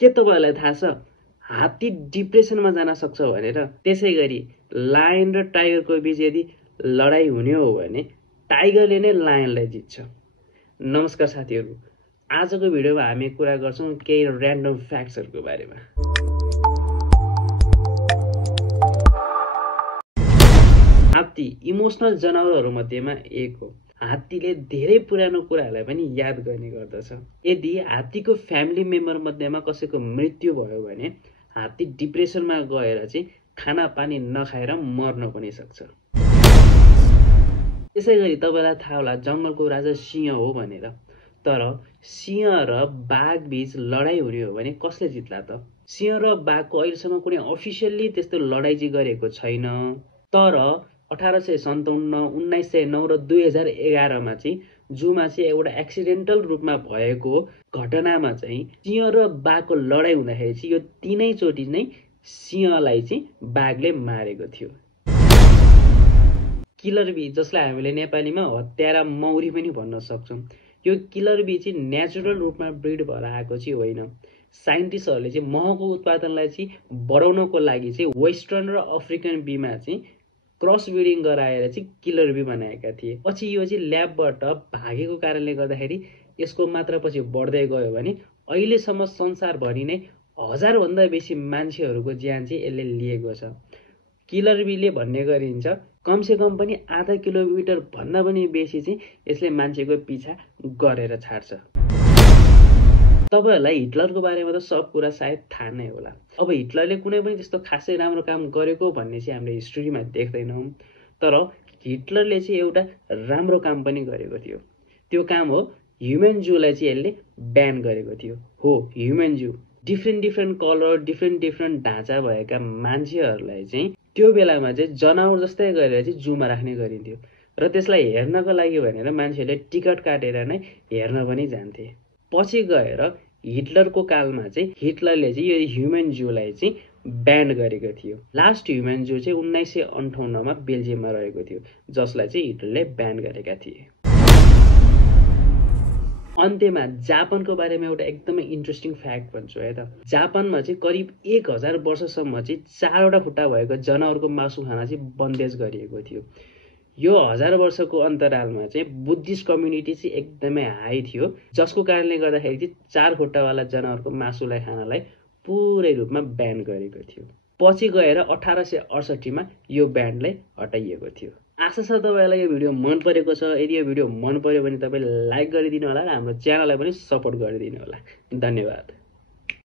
के तपाईहरुलाई थाहा छ हात्ती डिप्रेसनमा जान सक्छ भनेर? त्यसैगरी लायन र टाइगरको बीच यदि लडाई हुने हो भने टाइगरले नै लायनलाई जित्छ। नमस्कार साथीहरु, आजको भिडियोमा हामी कुरा गर्छौं केही र्यान्डम फ्याक्ट्सहरुको बारेमा। हात्ती इमोसनल जनावरहरु मध्येमा एक हो। हात्तीले धेरै पुरानो कुराहरुलाई पनि याद गर्ने गर्दछ। यदि हात्तीको फ्यामिली मेम्बर मध्येमा कसैको मृत्यु भयो भने हात्ती डिप्रेसनमा गएर चाहिँ खाना पानी नखाएर मर्न पनि सक्छ। त्यसैगरी तपाईलाई थाहा होला जंगलको राजा सिंह हो भनेर। तर सिंह र बाघ बीच लडाई हुने हो भने कसले जित्ला त? सिंह र बाघको अहिलेसम्म कुनै अफिसियल्ली त्यस्तो लडाई चाहिँ गरेको छैन। तर 1857, 1909 र 2011 मा चाहिँ जूमा चाहिँ एउटा एक्सिडेन्टल रूपमा भएको घटनामा चाहिँ सिंह र बाघको लडाई हुँदाखेरि चाहिँ यो तीनै चोटी नै सिंहलाई चाहिँ बाघले मारेको थियो। किलर बी, जसलाई हामीले नेपालीमा हत्यारा मौरी पनि भन्न सक्छौं, यो किलर बी चाहिँ नेचुरल रूपमा ब्रिड भएर आएको चाहिँ होइन। साइन्टिस्टहरूले चाहिँ महको उत्पादनलाई चाहिँ बढाउनको लागि चाहिँ वेस्टर्न र अफ्रिकन बीमा चाहिँ क्रस ब्रिडिङ गराएर चाहिँ किलर बी बनाएका थिए। पछि यो चाहिँ ल्याबबाट भागेको कारणले गर्दाखेरि यसको मात्रा पछि बढ्दै गयो भने अहिलेसम्म संसारभरि नै 1000 भन्दा बेसी मान्छेहरूको ज्यान चाहिँ यसले लिएको छ। किलर बीले भन्ने गरिन्छ कमसे कम पनि आधा किलोमिटर भन्दा पनि बेसी चाहिँ यसले मान्छेको पिछा गरेर छाड्छ। तपाईहरुलाई हिटलरको बारेमा त सब कुरा सायद थाहा नै होला। अब हिटलरले कुनै पनि त्यस्तो खासै राम्रो काम गरेको भन्ने चाहिँ हामीले हिस्ट्रीमा देख्दैनौं। तर हिटलरले चाहिँ एउटा राम्रो काम पनि गरेको थियो। त्यो काम हो ह्युमन जूलाई चाहिँ यसले ब्यान गरेको थियो। हो, ह्युमन जू। डिफ्रेन्ट कलर, डिफ्रेन्ट ढाँचा भएका मान्छेहरूलाई चाहिँ त्यो बेलामा चाहिँ जनावर जस्तै गरेर चाहिँ जूमा राख्ने गरिन्थ्यो र त्यसलाई हेर्नको लागि भनेर मान्छेले टिकट काटेर नै हेर्न पनि जान्थे। पछि गएर हिटलरको कालमा चाहिँ हिटलरले चाहिँ यो ह्युमन जूलाई चाहिँ ब्यान गरेको थियो। लास्ट ह्युमन जू चाहिँ 1958 मा बेल्जियममा रहेको थियो, जसलाई चाहिँ हिटलरले ब्यान गरेका थिए। अन्त्यमा जापानको बारेमा एउटा एकदमै इन्ट्रेस्टिङ फ्याक्ट भन्छु है त। जापानमा चाहिँ करिब 1000 वर्षसम्म चाहिँ 4 वटा खुट्टा भएको जनावरको मासु खाना चाहिँ बन्देज गरिएको थियो। यो 1000 वर्षको अन्तरालमा चाहिँ बुद्धिस्ट कम्युनिटी चाहिँ एकदमै हाई थियो, जसको कारणले गर्दाखेरि चाहिँ 4 खुट्टावाला जनावरको मासुलाई खानलाई पुरै रूपमा ब्यान गरेको थियो। पछि गएर 1868 मा यो ब्यानलाई हटाइएको थियो। आशा छ तपाईहरुलाई यो भिडियो मन परेको छ। यदि यो भिडियो मन पर्यो भने तपाईले लाइक गरिदिनु होला र हाम्रो च्यानललाई पनि सपोर्ट गरिदिनु होला। धन्यवाद।